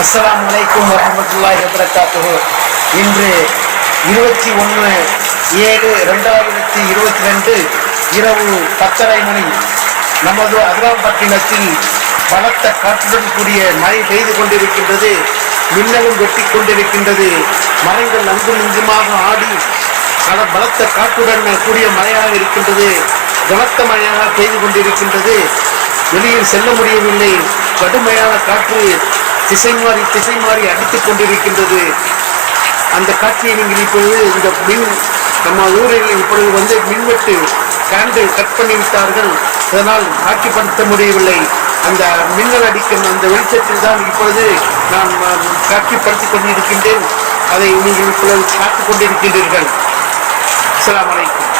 அஸ்லாம் வலைக்கும் வரஹ்மத்துல்லாஹி வபரகாத்துஹு. இன்று இருபத்தி ஒன்று ஏழு ரெண்டாயிரத்தி இருபத்தி ரெண்டு இரவு பத்தரை மணி. நமது அதிராம்பட்டினத்தில் பலத்த காற்றுடன் கூடிய மழை பெய்து கொண்டிருக்கின்றது மின்னலும் வெட்டி கொண்டிருக்கின்றது. மரங்கள் அங்கும் இங்குமாக ஆடி பல பலத்த காற்றுடன் கூடிய மழையாக இருக்கின்றது கனத்த மழையாக பெய்து கொண்டிருக்கின்றது. வெளியில் செல்ல முடியவில்லை. கடுமையான காற்று திசை மாறி திசை மாறி அடித்துக் கொண்டிருக்கின்றது. அந்த காட்சியை நீங்கள் இப்பொழுது இந்த மின் நம்ம ஊரில் இப்பொழுது வந்து மின்வெட்டு கரண்டு கட் பண்ணிவிட்டார்கள் அதனால் காட்சிப்படுத்த முடியவில்லை. அந்த மின்னல் அடிக்கும் அந்த வெளிச்சத்தில் தான் இப்பொழுது நான் காட்சிப்படுத்திக் கொண்டிருக்கின்றேன். அதை நீங்கள் இப்பொழுது பார்த்துக் கொண்டிருக்கின்றீர்கள். அஸ்ஸலாமு வலைக்கம்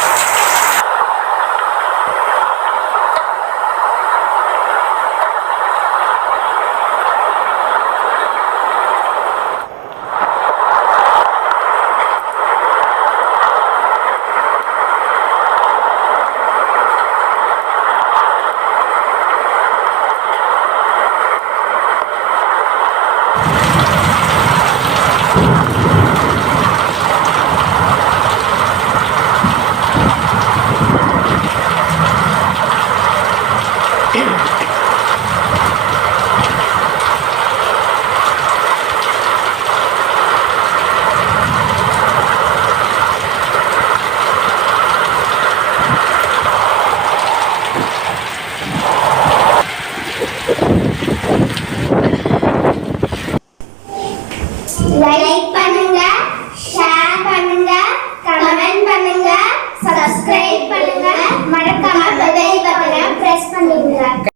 மறக்காம பெல் பட்டனை பிரஸ் பண்ணிடுங்க.